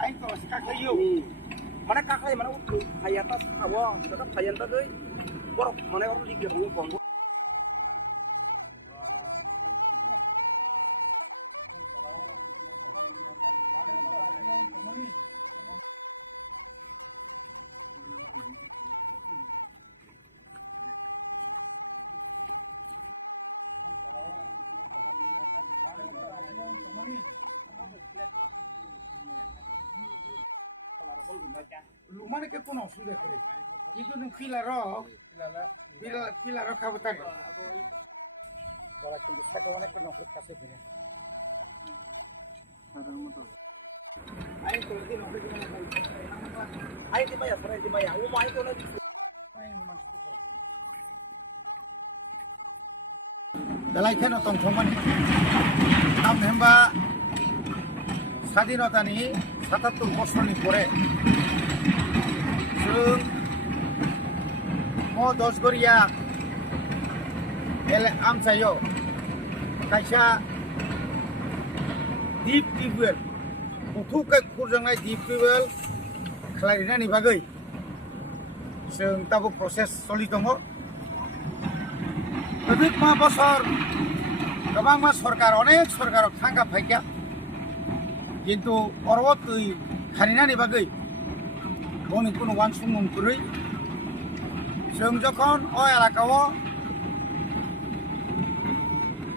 aing to kakayo mana kakai mana hayata sawo daga hayanta deui borok mana orang di gerong pon lumane ke kono sudah kere itu nang pilar kabutan bara কিন্তু সাকাওয়ানে কোন কাছে কিনে সাধারণ মতো I তো দিন হবে কিনা I di maya o mai to na di dalai kena tong thomani nam hemba স্বাধীনতানি ৭৭ বছরনি পরে जों mo dosgoria ele amsayo kaisa deep well utuke kurjangai deep well khlarinani bagai जों tabu proses soli dongo odik ma bosor gobang ma sorkar onek sorkar thangka phaikya কিন্তু পরবর্তী খারিনানি বাগৈ বনি কোনো one সুমুং করি जों যখন ও এলাকাও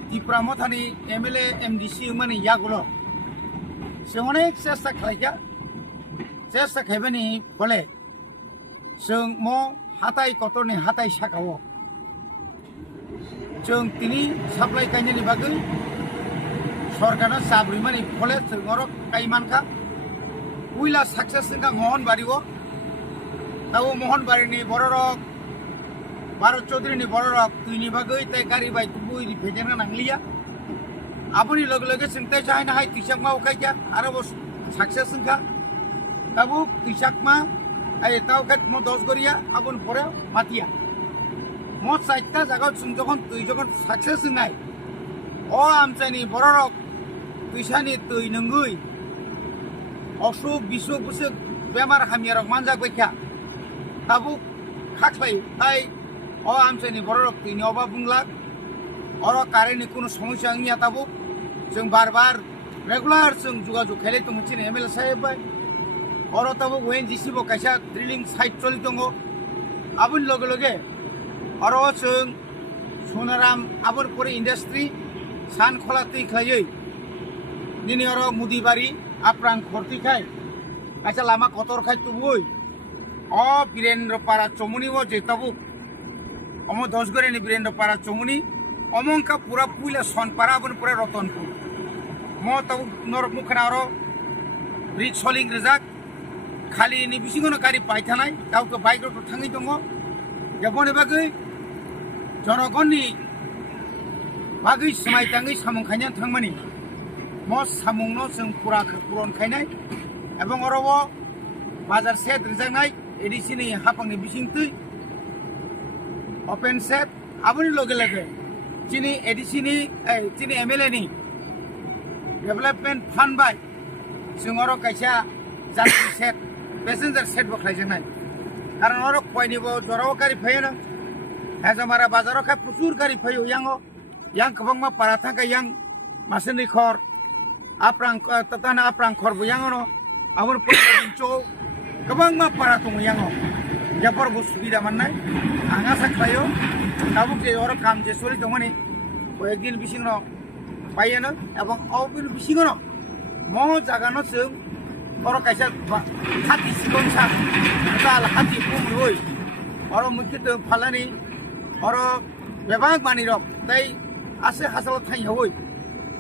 ত্রিপুরা মথানি এমএলএ এমডিসি মানে ইয়াগুলো जों অনেক চেষ্টা খাইবেনি ফলে जों म হাতাই কতরনি হাতাই সাকাও जों তিনি সাপ্লাই কাইনানি বাগৈ सरकारना साब्रै माने फले जोंरो काइमानखा उइला सक्सेस जोंगा मोहनबारिगो ताव मोहनबारिनि बररक भारत चौधरीनि बररक तुइनि बागै ताइ गारि बाइ बुइनि भेजेना नांलिया आबुनि लगे लगे जों ताइ जायना हाय तिसाकमा उखाइया आरो बस सक्सेस जोंखा ताबु तिसाकमा आइ तावखात म 10 गरिया आबुन परे मातिया म साइटता जागा जों जखन तुइ जखन सक्सेस जोंनाय अ आमचानि बररक तुइसानि तुइ नंगै असुख बिसुख बुसुख बेमार हामियारक मानजाक बैख्या ताबु खाख्लाय ताइ अ आमचानि बररक तुइनि अबा बुंलाक अर कारेन्टनि कोनो समस्या आंनिया ताबु जों बार रेगुलार जों जुगाजुग खायलाय दं मोनसे एमएलए साहेब बाय अर ताबु ओएनजीसी बो कायसा ड्रिलिं साइट चलि दङ आबुनि लगे लगे अर जों सोनाराम आबुन परे इन्डास्ट्री सान खोला तै खायै दिनै अर मुदिबारि आप्रां खरतिखाय आइसा लामा कतर खाय तुबुय अ वीरेन्द्रपारा चमुनि ओ जेताबु अम 10 गरिनि वीरेन्द्रपारा चमुनि अमंका पूरा पुइला सनपारा बन पूरा रतनपुर म ताबु नरक मुखना अर ब्रिज सलिं रिजाक खाली नि बिसिंगनो गारि पाइथानाय तावको बाइक रथ थाङै दङ जेबनि बागै जनगणनि बागै समाय ताङै सामुं खायना थांमानि म सामुंनो जों पुरन खायनाय एबं अरब बाजार सेट रिजांनाय एडिसिनि हाफांनि बिसिंतै ओपेन सेट आबुनि लगे लगे चिनि एडिसिनि चिनि एमएलए नि डेभलपमेन्ट फान्ड बाय जों अर कायसा जाति सेट पेसेन्जार सेट बख्लायजोंनाय कारण अर कयनिबो जराव गारि फैयो हेजामारा बाजाराव खाय प्रचुर गारि फैयो yang kabangma para thangka yang maseni khor aprang tatana aprang khor bu yang ono amur pincho kabangma para tung yang o japor bu subida mannai anga saklayo tabu ke oro kam je sori tomani koyekdin bisingno payena ebong obin bisingno mo jagano जों oro kaisa hati sikon sa tal hati pumroi oro mukito phalani oro bebag mani rok tai आसे हासाव थाइहै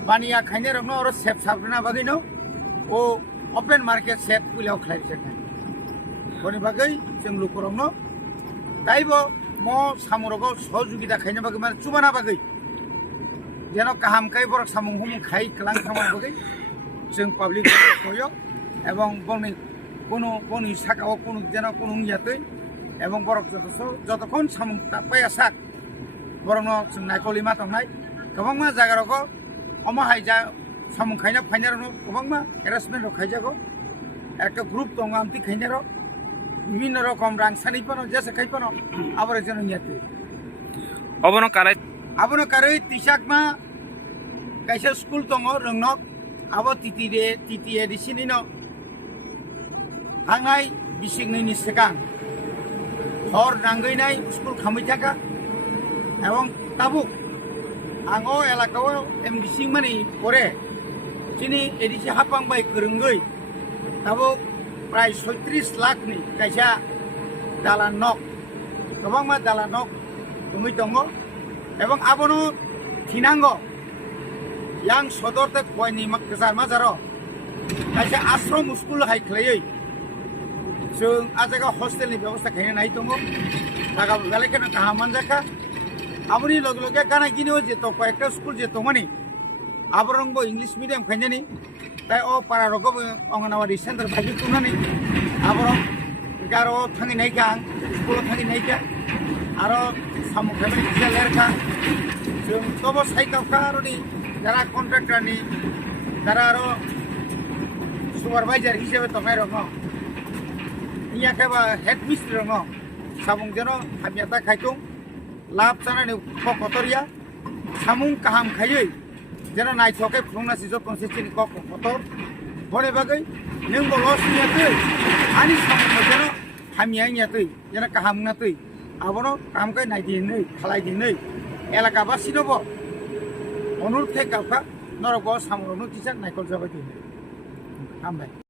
बानिया खायने रखनो और safe साबना बागैनो ओ open market set pulao खायजों बनि बागै जों लुकरनो ताइबो म सामरगो सहजुगिता खायने बागै माने चुबाना बागै जेन काहाम काय बरक सामुं हुम खाय क्लां खामा बागै जों पाब्लिक कोयो एवं बनि साकाव कोनो जेन कोनो यातै एवं बरक जतखन सामुं तापाया साक बरनो जों नायकलिमा तंनाय गोबांमा जागारको अमा हायजा सामुं खायना फाइनारनो गोबांमा हेरासमेन्ट खायजागो একটা গ্রুপ দङ আমতি খাইনার বিভিন্ন রকম রাং সানিপানো যেসে খাইপানো আবার যেন ইয়াতে অবনো কারাই abono karai tisakma kaisa school tongo rongnok abo titi edisini no hangai bisingni ni sekang hor nangai nai school khamai thaka ebong tabuk ango elakao em bising mani pore chini edisi hapang bai kerengoi tabuk prai 36 lakh ni kaisa dalan nok gobangma dalan nok tungui tongo এবং আবনো থিনাঙ্গ yang sodorte koini makkasar mazaro kaisa ashram school hai khlai जों आजागा हस्टेलनि व्यवस्था खायनो नाय दङ थागा बेलेकनो काहामान जाखा आबनि लगे लगे गाना गिनो जे तो कयेकटा स्कुल जे दङनि आबरंबो इंग्लिश मिडियाम खायनानि ताय ओ पारा रगो अंगनवाड़ी सेंटर भागि तुनानि आबरं गारो थांगि नायका स्कुल थांगि नायका आरो सामु फेमिलि लेरखा जों तबो साइकावखा आरोनि যারা কন্ট্রাক্টরনি যারা আরো সুপারভাইজার হিসেবে তখাই রঙ ইয়াকে বা হেড মিস্ত্রি রঙ সামুং যেন হামিয়াতা খাইতুং লাভ জানানি কতরিয়া সামুং কাহাম খাইयै যেন নাইথকে ফুংনাসি যতন সিস্টেম কতর বনে বাগै नों বলস নিয়াতै আনি সামুং যেন হামিয়া নিয়াতै যেন কাহাম নাতৈ আবনো কামকাই নাইদিनै খালাইদিनै এলাকাবাসীনব অনুরোধ থেকে নরক সামরণ টিচার নাইকল যাবে হামবাই